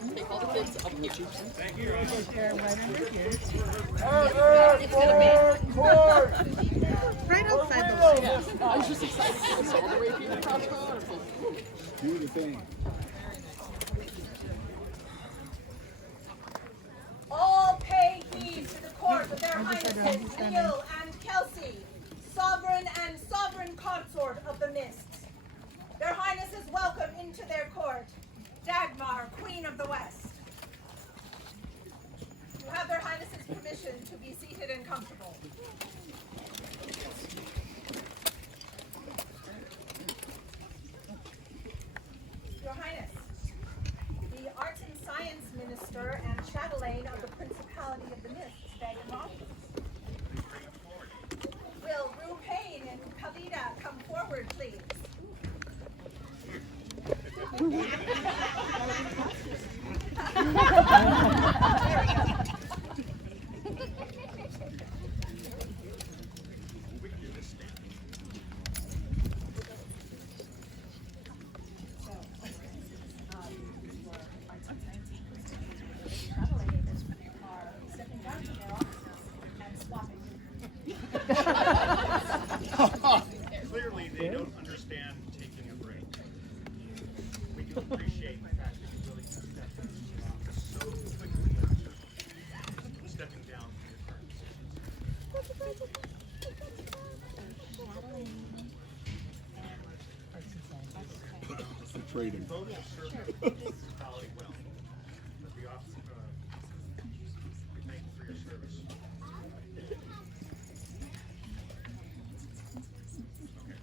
Take all the kids up here. Thank you, Ron. Right outside the Yeah, I was just excited to saw the way people come on. Do the thing. All pay heed to the court of their highnesses, Neil and Kelsey, sovereign and sovereign consort of the mists. Their highnesses welcome into their court Dagmar, Queen of the West. You have their highnesses' permission to be seated and comfortable. Your Highness, the Arts and Science Minister and Chatelaine of the Principality of the Mists, Dagmar. Will Rue Payne and Khalida come forward, please? Clearly, they don't understand taking a break. We can appreciate the fact that you're willing to step into the office so quickly after stepping down from your current positions. Trading. Both have served the municipality well, but the office, we thank you for your service. Okay.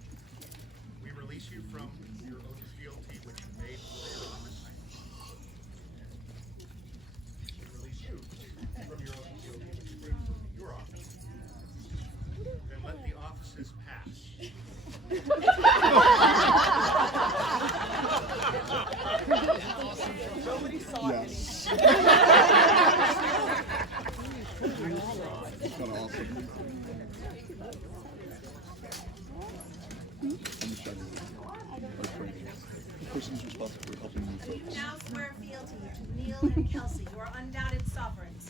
We release you from your oath of fealty which you made for your office. We release you from your oath of fealty which you made for your office. Then let the offices pass. Nobody saw Yeah. any. It's kind of awesome. I'm struggling. Our training. The person who's responsible for helping me folks. Now swear fealty to Neil and Kelsey, your undoubted sovereigns.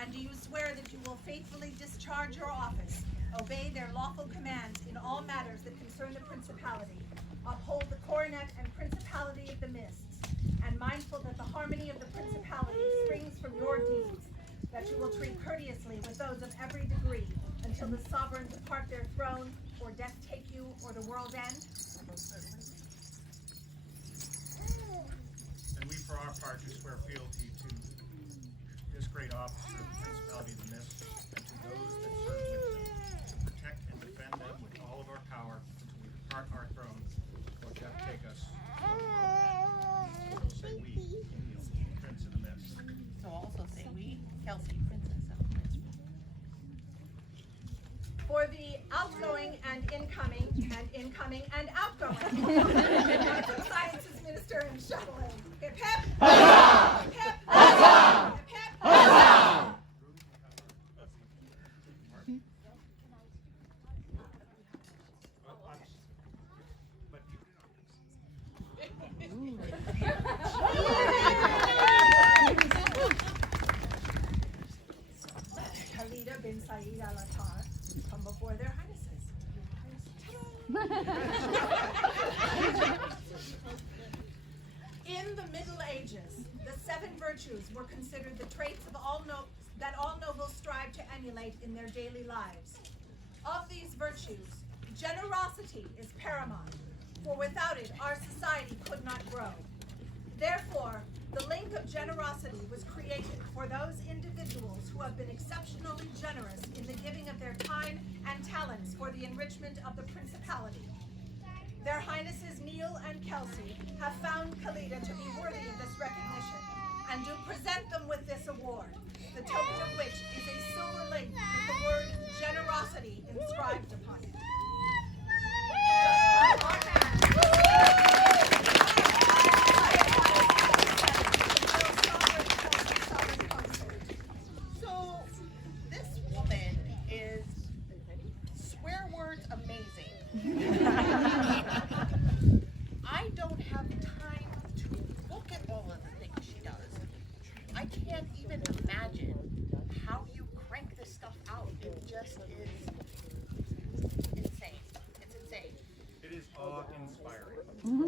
And do you swear that you will faithfully discharge your office, obey their lawful commands in all matters that concern the principality, uphold the coronet and principality of the mists, and mindful that the harmony of the principality springs from your deeds, that you will treat courteously with those of every degree until the sovereign depart their throne, or death take you, or the world end? And we, for our part, do swear fealty to this great officer of the Principality of the Mist, and to those that serve with them, to protect and defend them with all of our power until we depart our thrones, or death take us. So say we, Neil, Prince of the Mist. So also say we, Kelsey, Princess of the Mist. For the outgoing and incoming outgoing Arts and Sciences Minister and Chatelaine. Hip hip! Hip hip! Hip hip! But you Khalida bin Saeed al-Attar come before their highnesses. In the Middle Ages, the 7 virtues were considered the traits of that all nobles strive to emulate in their daily lives. Of these virtues, generosity is paramount, for without it, our society could not grow. Therefore, the link of generosity was created for those individuals who have been exceptionally generous in the giving of their time and talents for the enrichment of the principality. Their Highnesses Neil and Kelsey have found Khalida to be worthy of this recognition, and do present them with this award, the token of which is a silver link with the word generosity inscribed upon it. Just our hands. So this woman is swear words amazing. I don't have time to look at all of the things she does.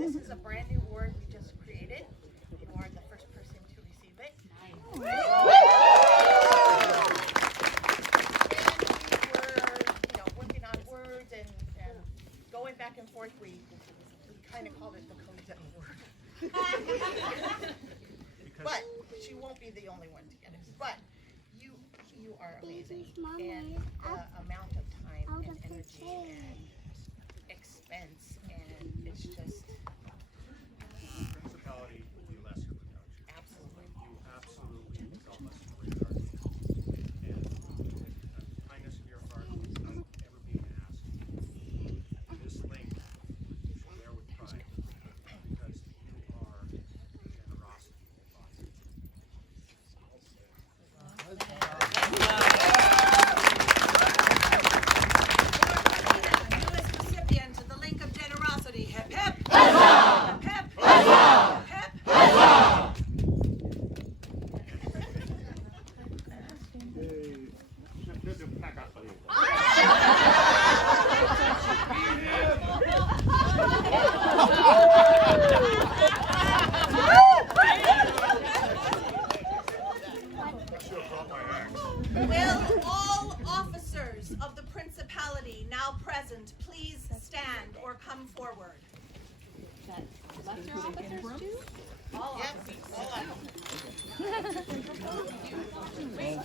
This is a brand new award we just created. You are the first person to receive it. And we were, working on words and going back and forth. We kind of called it the Codette Award. But she won't be the only one to get it. But you are amazing, and the amount of time and energy and expense, and it's just Principality would be less without you. absolutely. You absolutely help us to raise our kids. And the kindness of your heart without ever being asked. This link you should wear with pride because you are the generosity embodied. Newest recipient of the link of generosity. Hip hip. Hip hip. Hip hip. Will all officers of the principality now present please stand or come forward? All officers.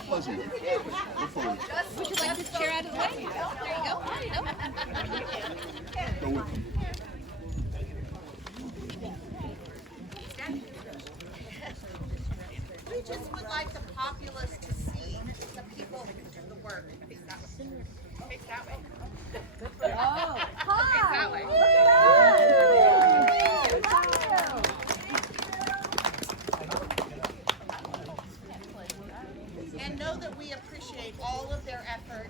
Fuzzy. Go forward. Would you like this chair out of the way? There you go. Go with them. We just would like the populace to see the people do the work. Face that way. Face that way. Oh, hi. Face that way. And know that we appreciate all of their efforts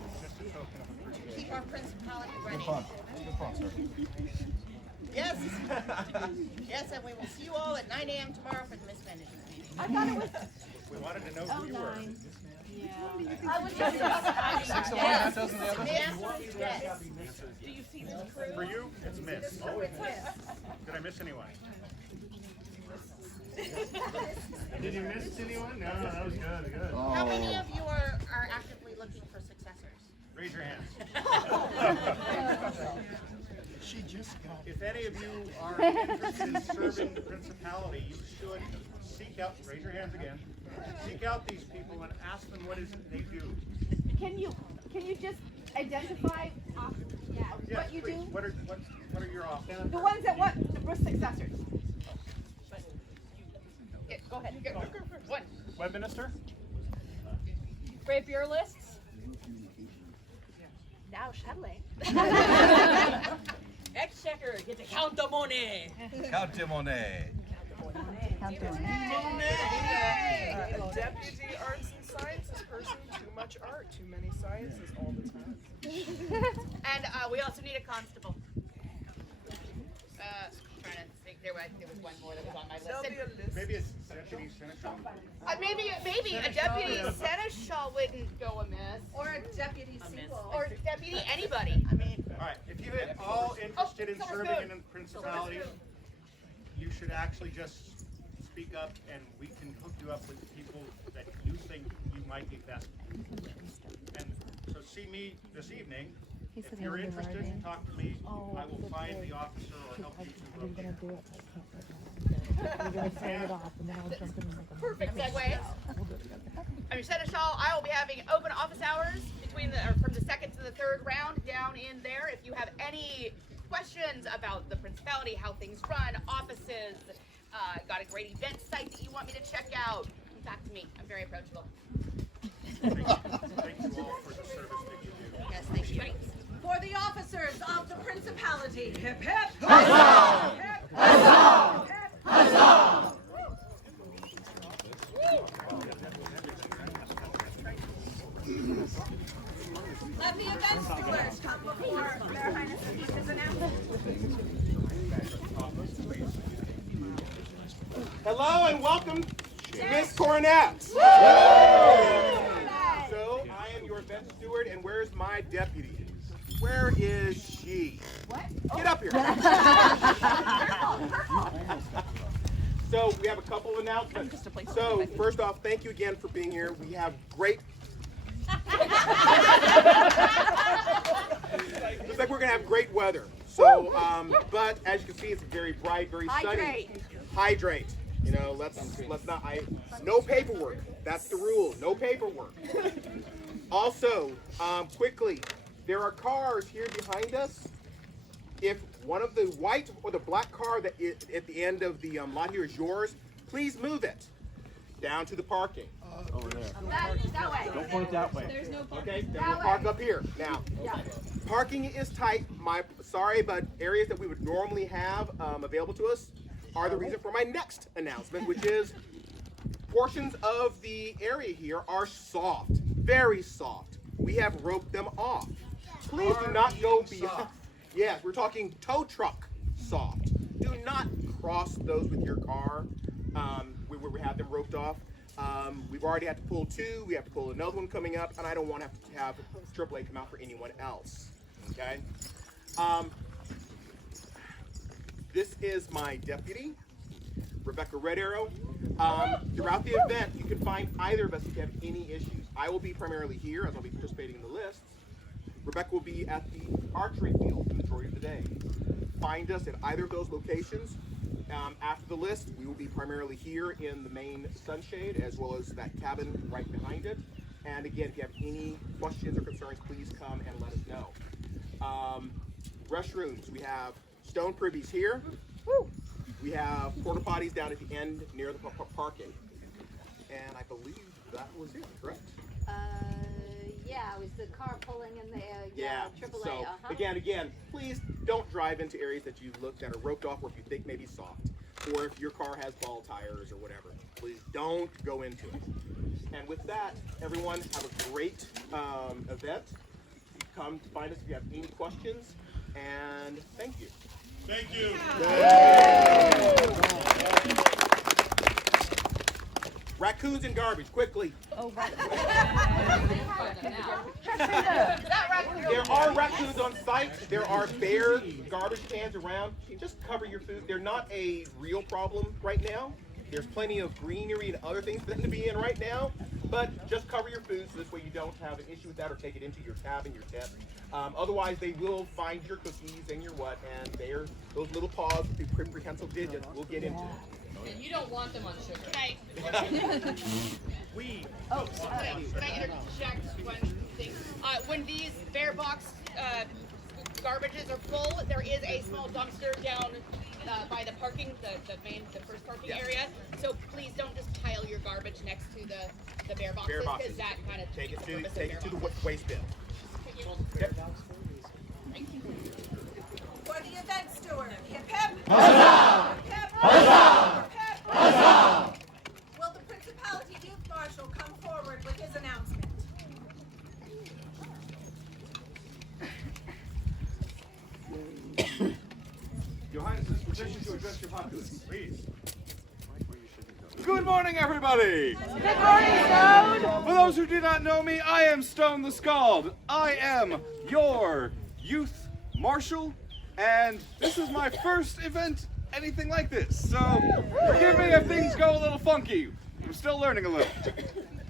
to keep our principality ready. Yes. Yes, and we will see you all at 9 a.m. tomorrow for the mismanagement meeting. I thought it was We wanted to know who you were. 9. Yeah. I was just The answer is yes. For you, it's miss. Did I miss anyone? Did you miss anyone? No, that was good. Good. How many of you are actively looking for successors? Raise your hands. She just got If any of you are interested in serving the principality, you should seek out, raise your hands again, seek out these people and ask them what is it they do. Can you just identify Yes, what you please. do? What are your offices? The ones that want the successors. Go ahead. Go. What? Web minister? Rapier lists. Now shuttling. Exchequer, get to count the money. Count the money. A deputy arts and sciences person, too much art, too many sciences all the time. And we also need a constable. Trying to think, there was one more that was on my There'll list. be a list. Maybe it's deputy senator. Maybe a deputy seneschal wouldn't go amiss. or a deputy sequel. Or deputy anybody. I mean, All right, if you're at all interested in silver serving spoon. in the principality, you should actually just speak up and we can hook you up with people that you think you might be best. And so see me this evening. If you're interested, talk to me. I will find the officer or help you to locate. perfect segue. I'm your seneschal. I will be having open office hours from the second to the third round down in there. If you have any questions about the principality, how things run, offices, got a great event site that you want me to check out, come back to me. I'm very approachable. Thank you all for the service that you do. Yes, thank you. For the officers of the principality. Hip hip. Huzzah! Hip, hip, Huzzah! hip. Huzzah! Let the event stewards come before Their Highness the King is announced. Hello and welcome to Miss Coronet. So I am your event steward, and where's my deputy? Where is she? What? Get up here. Careful, So we have a couple of announcements. So first off, thank you again for being here. We have great. Looks like we're gonna have great weather. So, but as you can see, it's very bright, very sunny. Hydrate. You know, let's not. No paperwork. That's the rule. No paperwork. Also, quickly, there are cars here behind us. If one of the white or the black car that is at the end of the lot here is yours, please move it down to the parking. Over there. That way. Don't point that way. There's no parking. Okay, then we'll park up here. Now, parking is tight. Sorry, but areas that we would normally have available to us are the reason for my next announcement, which is portions of the area here are soft, very soft. We have roped them off. Please do not go beyond. Yes, we're talking tow truck soft. Do not cross those with your car where we have them roped off. We've already had to pull two. We have to pull another one coming up, and I don't want to have AAA come out for anyone else. Okay. This is my deputy, Rebecca Red Arrow. Throughout the event, you can find either of us if you have any issues. I will be primarily here, as I'll be participating in the lists. Rebecca will be at the archery field the majority of the day. Find us at either of those locations. After the list, we will be primarily here in the main sunshade, as well as that cabin right behind it. And again, if you have any questions or concerns, please come and let us know. Restrooms, we have stone privies here. We have porta potties down at the end near the parking. And I believe that was it, correct? Yeah, it was the car pulling in the AAA. So again, please don't drive into areas that you looked at or roped off, or if you think maybe soft, or if your car has ball tires or whatever. Please don't go into it. And with that, everyone, have a great event. Come find us if you have any questions, and thank you. Thank you. Raccoons and garbage, quickly. There are raccoons on site. There are bare garbage cans around. Just cover your food. They're not a real problem right now. There's plenty of greenery and other things for them to be in right now. But just cover your food so this way you don't have an issue with that or take it into your cabin, your tent. Otherwise, they will find your cookies and your what, and those little paws with the prehensile digits will get into it. And you don't want them on sugar. Can I interject one thing? When these bear box garbages are full, there is a small dumpster down by the parking, the first parking area. So please don't just pile your garbage next to the bear boxes, because that kind of take it to the waste bin. Yep. For the event steward, hip hip. Huzzah! Hip hip. Huzzah! Hip hip. Huzzah! Will the Principality Youth Marshal come forward with his announcement? Your Highness's permission to address your populace. Please. Good morning, everybody! Good morning, Stone! For those who do not know me, I am Stone the Scald. I am your youth marshal, and this is my first event anything like this. So, forgive me if things go a little funky. I'm still learning a little.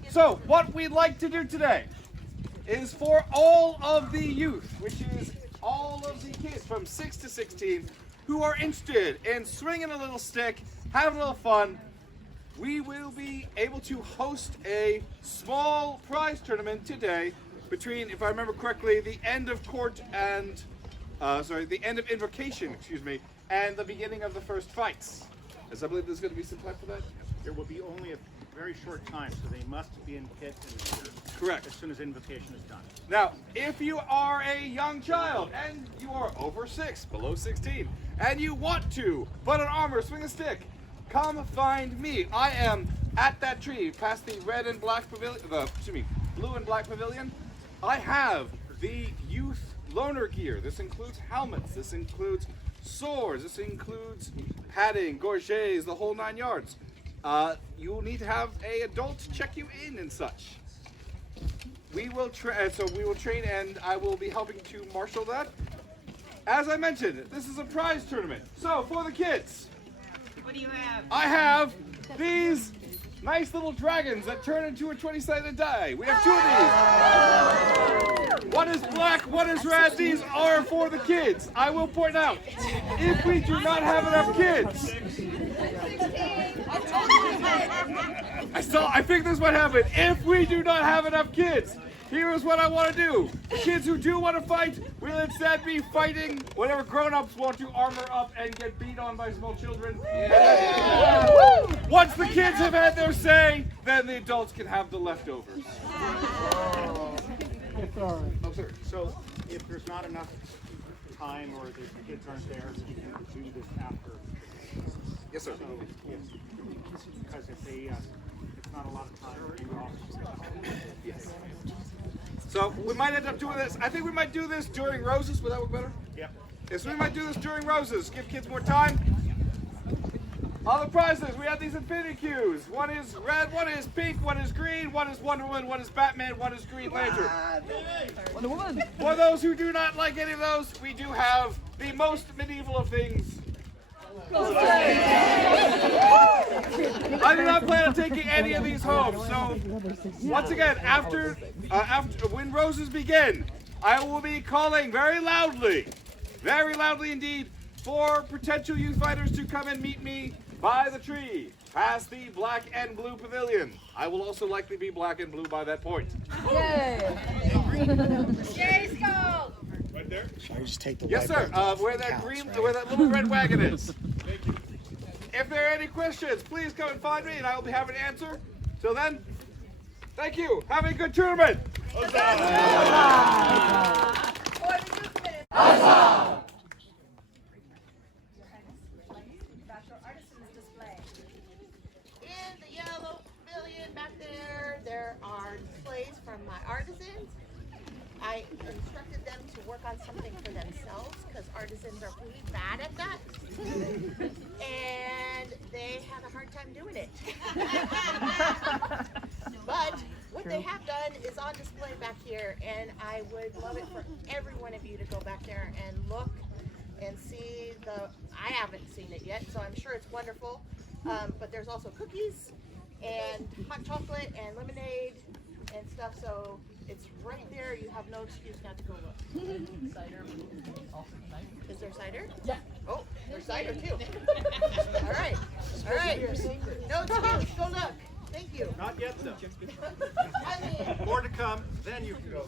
So, what we'd like to do today is for all of the youth, which is all of the kids from 6 to 16, who are interested in swinging a little stick, having a little fun, we will be able to host a small prize tournament today between, if I remember correctly, the end of court and, the end of invocation, and the beginning of the first fights. As I believe there's going to be some time for that? There will be only a very short time, so they must be in pit and here Correct. as soon as invocation is done. Now, if you are a young child and you are over 6, below 16, and you want to put on armor, swing a stick, come find me. I am at that tree past the red and black pavilion, blue and black pavilion. I have the youth loaner gear. This includes helmets, this includes swords, this includes padding, gorgets, the whole 9 yards. You will need to have an adult check you in and such. We will train, and I will be helping to marshal that. As I mentioned, this is a prize tournament. So for the kids, What do you have? I have these nice little dragons that turn into a 20-sided die. We have two of these. One is black, one is red. These are for the kids. I will point out, if we do not have enough kids, I think this might happen. If we do not have enough kids, here's what I want to do. The kids who do want to fight will instead be fighting whenever grown-ups want to armor up and get beat on by small children. Once the kids have had their say, then the adults can have the leftovers. Oh, sir. So if there's not enough time or the kids aren't there, you can do this after. Yes, sir. So because if they, it's not a lot of time, you also. Yes. So we might end up doing this. I think we might do this during Roses. Would that work better? Yep. Yes, we might do this during Roses. Give kids more time. Other prizes, we have these infinity cues. One is red, one is pink, one is green, one is Wonder Woman, one is Batman, one is Green Lantern. Wonder Woman. For those who do not like any of those, we do have the most medieval of things. I do not plan on taking any of these home. So, once again, after when Roses begin, I will be calling very loudly indeed, for potential youth fighters to come and meet me by the tree, past the black and blue pavilion. I will also likely be black and blue by that point. Yay! Yay, Skull! Right there? Should I just take the Yes, sir. Where that where that little red wagon is. If there are any questions, please come and find me, and I will be happy to answer. Till then, thank you. Have a good tournament. That's your artisan's display. In the yellow pavilion back there are displays from my artisans. I instructed them to work on something for themselves because artisans are pretty bad at that. And they had a hard time doing it. But what they have done is on display back here, and I would love it for every one of you to go back there and look and see I haven't seen it yet, so I'm sure it's wonderful. But there's also cookies and hot chocolate and lemonade and stuff, so it's right there. You have no excuse not to go look. Cider. Is there cider? Yeah. Oh, there's cider too. All right. All right. No excuse. Go look. Thank you. Not yet, though. I mean, More to come, then you can go.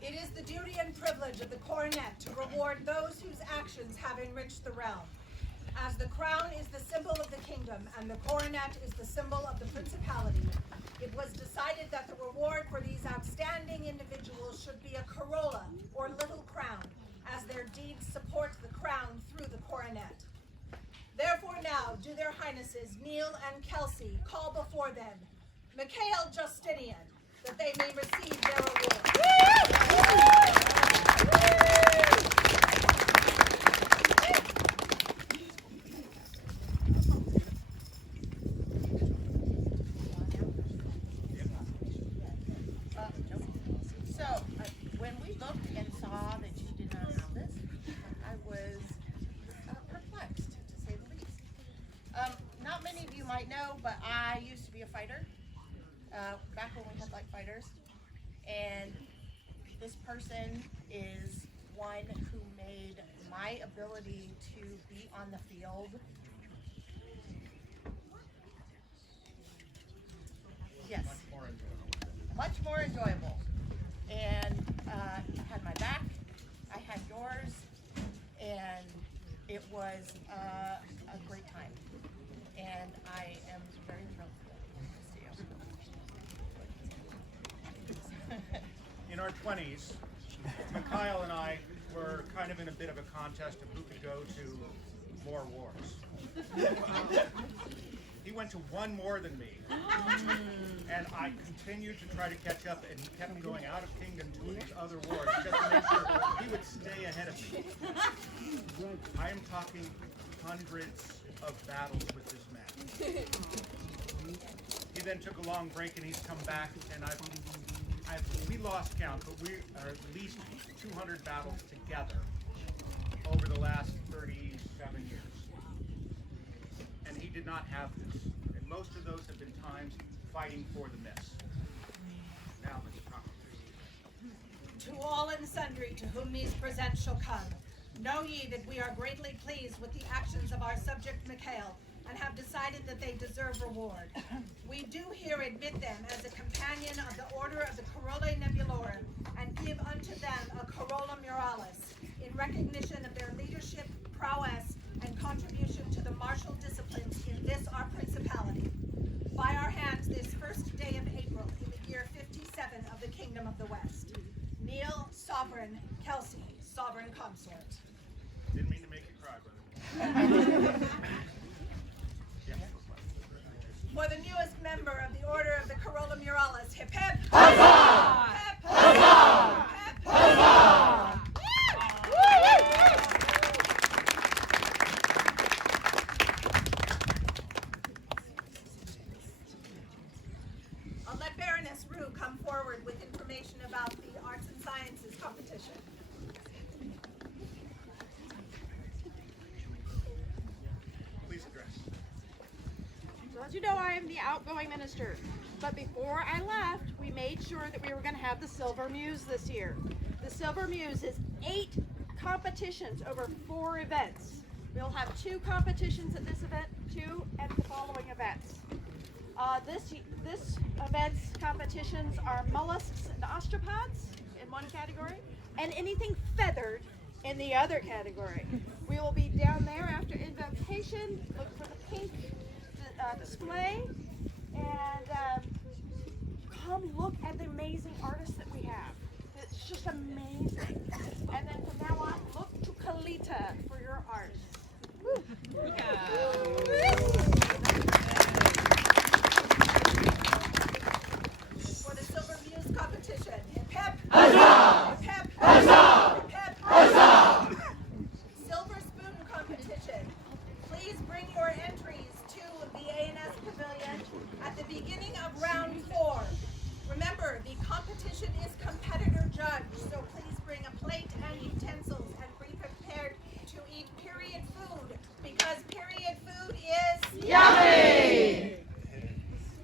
It is the duty and privilege of the coronet to reward those whose actions have enriched the realm. As the crown is the symbol of the kingdom and the coronet is the symbol of the principality, it was decided that the reward for these outstanding individuals should be a corolla or little crown, as their deeds support the crown through the coronet. Therefore now do their highnesses Neil and Kelsey call before them Mikhail Justinian, that they may receive their award. So, when we looked and saw that you did not have this, I was perplexed, to say the least. Not many of you might know, but I used to be a fighter, back when we had like fighters, and this person is one who made my ability to be on the field yes, much more enjoyable. And I had my back, I had yours, and it was a great time. And I am very thrilled to see you. In our 20s, Mikhail and I were kind of in a bit of a contest of who could go to more wars. He went to one more than me, and I continued to try to catch up, and he kept going out of kingdom to these other wars just to make sure he would stay ahead of me. I am talking hundreds of battles with this man. He then took a long break, and he's come back, and we lost count, but we are at least 200 battles together over did not have this. And most of those have been times fighting for the miss. Now let's talk. To all and sundry to whom these presents shall come, know ye that we are greatly pleased with the actions of our subject Mikhail, and have decided that they deserve reward. We do here admit them as a companion of the Order of the Coronet Nebulorum, and give unto them a Corolla Muralis, in recognition of their leadership, prowess, and contribution to the martial disciplines in this our principality. By our hands this first day of April, in the year 57 of the Kingdom of the West. Neil, Sovereign, Kelsey, Sovereign Consort. Didn't mean to make you cry, brother. For the newest member of the Order of the Corolla Muralis, hip hip! Huzzah! Hip hip! Huzzah! Hip hip! Huzzah! I'll let Baroness Rue come forward with information about the Arts and Sciences competition. Please address. So as you know, I am the outgoing minister. But before I left, we made sure that we were going to have the Silver Muse this year. The Silver Muse is 8 competitions over 4 events. We'll have 2 competitions at this event, 2 at the following events. This event's competitions are mollusks and osteropods in one category, and anything feathered in the other category. We will be down there after invocation. Look for the pink display, and come look at the amazing artists that we have. It's just amazing. And then from now on, look to Kalita for your art. Woo. For the Silver Muse competition, hip hip! Huzzah! Hip hip! Huzzah! Hip hip! Huzzah! Silver Spoon competition. Please bring your entries to the A&S Pavilion at the beginning of round 4. Remember, the competition is competitor judged, so please bring a plate and utensils and be prepared to eat period food, because period food is yummy!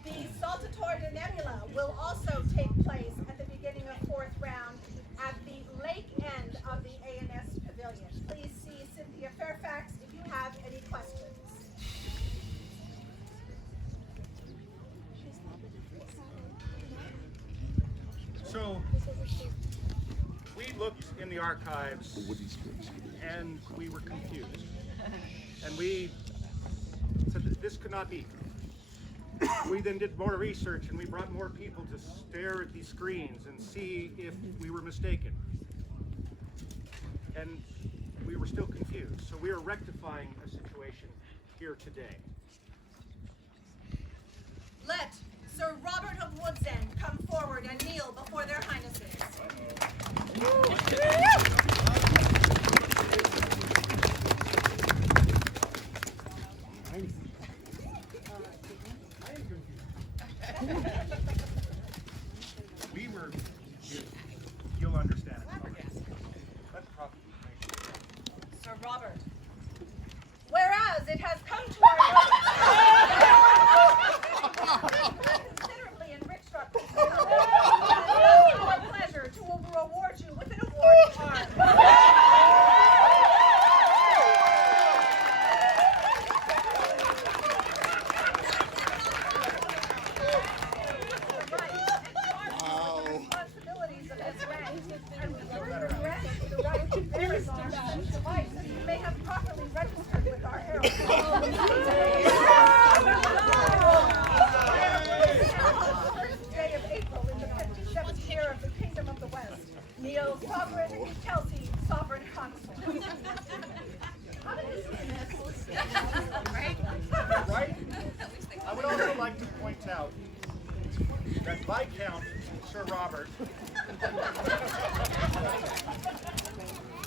The Saltator de Nebula will also take place at the beginning of 4th round at the lake end of the A&S Pavilion. Please see Cynthia Fairfax if you have any questions. So, we looked in the archives and we were confused. And we said that this could not be. We then did more research and we brought more people to stare at these screens and see if we were mistaken. And we were still confused. So we are rectifying a situation here today. Let Sir Robert of Woodsend come forward and kneel before their highnesses. We were, you'll understand. Let's probably Sir Robert, whereas it has come to our considerably enriched our principality, it is our pleasure to reward you with an award card. Responsibilities of this rank, and we regret the right to bear it on such device as you may have properly registered with our herald. First day of April in the 57th year of the Kingdom of the West. Neil, Sovereign, Kelsey, Sovereign Consort. How did you see this? Right? I would also like to point out that Viscount Sir Robert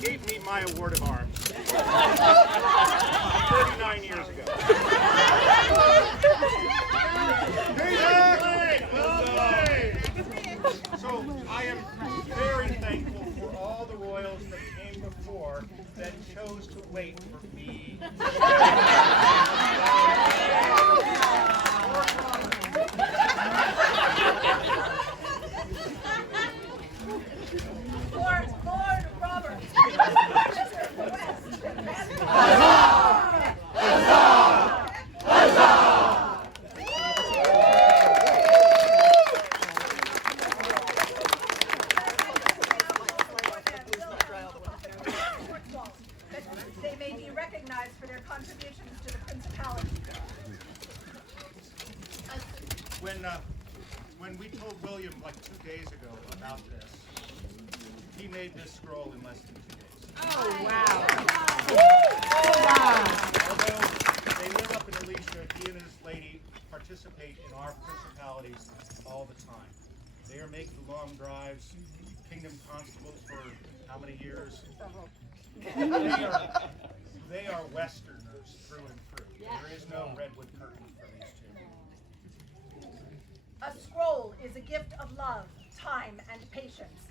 gave me my award of arms 39 years ago. So I am very thankful for all the royals that came before that chose to wait for me. they may be recognized for their contributions to the principality. When we told William like 2 days ago about this, he made this scroll in less than 2 days. Oh, wow. Although they live up in Alicia, he and his lady participate in our principalities all the time. They are making long drives, kingdom constables for how many years? They are Westerners through and through. There is no redwood curtain for these two. A scroll is a gift of love, time, and patience.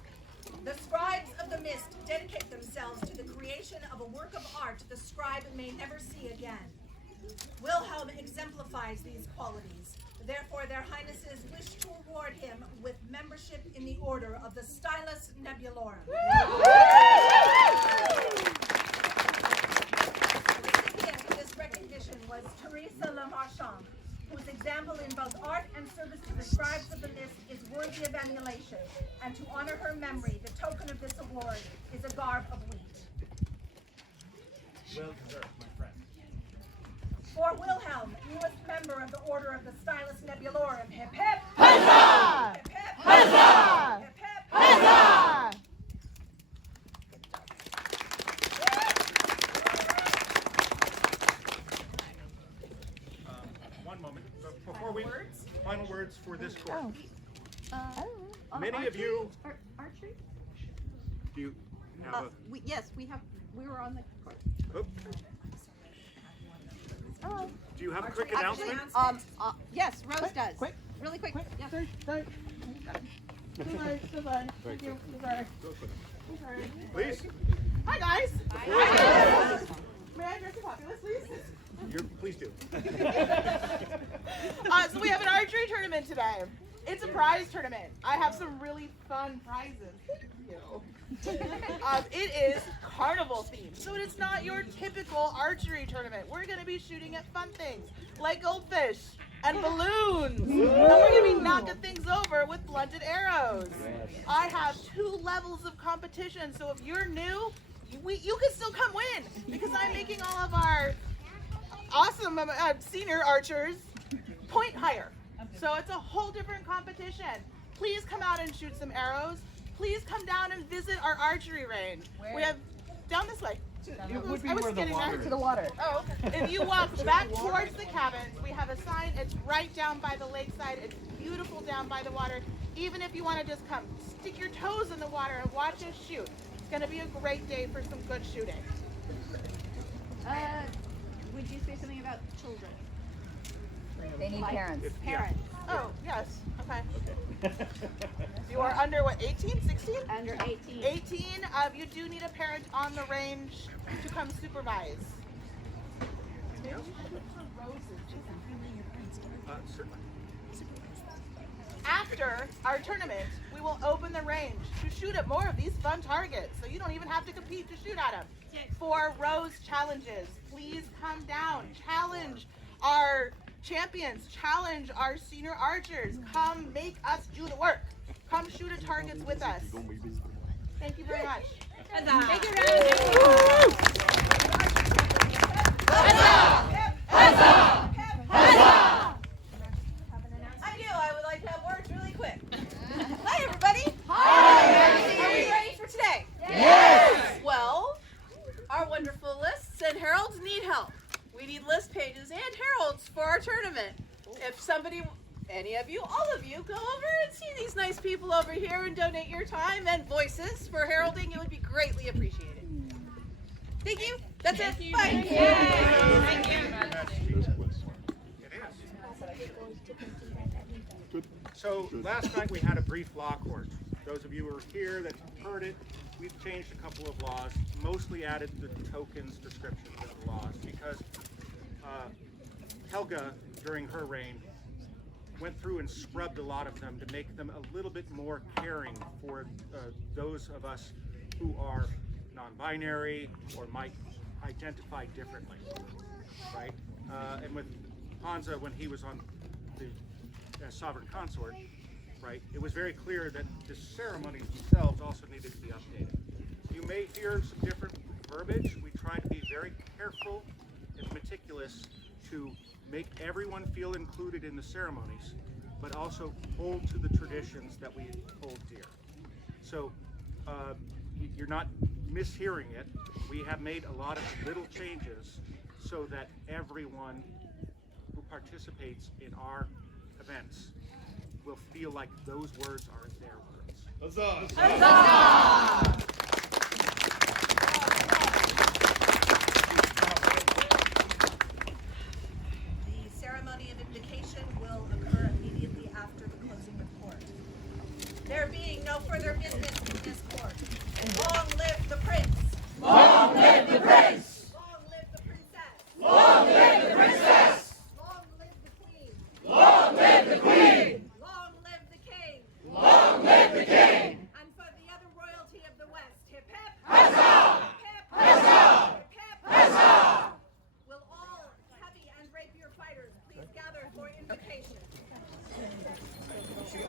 The scribes of the mist dedicate themselves to the creation of a work of art the scribe may never see again. Wilhelm exemplifies these qualities. Therefore, their highnesses wish to award him with membership in the order of the Stylus Nebulorum. The recipient of this recognition was Teresa Le Marchand, whose example in both art and service to the scribes of the mist is worthy of emulation, and to honor her memory, the token of this award is a garb of wheat. Well deserved, my friend. For Wilhelm, newest member of the Order of the Stylus Nebulorum, hip hip! Huzzah! Hip hip! Huzzah! Hip hip! Huzzah! One moment. Before we... Final words for this court. Many of you... Archery? Do you have a... We were on the court. Oh. Do you have a quick announcement? Yes, Rose does. Quick. Really quick. Yeah. Please. Hi guys. Hi. May I address the populace, please? Please do. So we have an archery tournament today. It's a prize tournament. I have some really fun prizes. Thank you. It is carnival themed, so it's not your typical archery tournament. We're going to be shooting at fun things like goldfish and balloons. And we're going to be knocking things over with blunted arrows. I have 2 levels of competition, so if you're new, you can still come win because I'm making all of our awesome senior archers point higher. So it's a whole different competition. Please come out and shoot some arrows. Please come down and visit our archery range. Where? We have down this way. It would be where the water is. To the water. Oh, if you walk back towards the cabins, we have a sign. It's right down by the lakeside. It's beautiful down by the water. Even if you want to just come stick your toes in the water and watch us shoot, it's going to be a great day for some good shooting. Would you say something about children? They need parents. Parents. Oh, yes. Okay. You are under what, 18, 16? Under 18. 18, you do need a parent on the range to come supervise. Certainly. After our tournament, we will open the range to shoot at more of these fun targets, so you don't even have to compete to shoot at them. For Rose challenges, please come down, challenge our champions, challenge our senior archers. Come make us do the work. Come shoot at targets with us. Thank you very much. Thank you, I do. I would like to have words really quick. Hi, everybody. Hi. Are we ready for today? Yes. Well, our wonderful lists and heralds need help. We need list pages and heralds for our tournament. If somebody, any of you, all of you, go over and see these nice people over here and donate your time and voices for heralding, it would be greatly appreciated. Thank you. That's it. Bye. Thank you. So last night we had a brief law court. Those of you who were here that heard it, we've changed a couple of laws, mostly added the tokens descriptions of the laws because Helga, during her reign, went through and scrubbed a lot of them to make them a little bit more caring for those of us who are non-binary or might identify differently, right? And with Hansa, when he was on the sovereign consort, right, it was very clear that the ceremonies themselves also needed to be updated. You may hear some different verbiage. We try to be very careful and meticulous to make everyone feel included in the ceremonies, but also hold to the traditions that we hold dear. So you're not mishearing it. We have made a lot of little changes so that everyone who participates in our events will feel like those words are their words. Huzzah! Huzzah!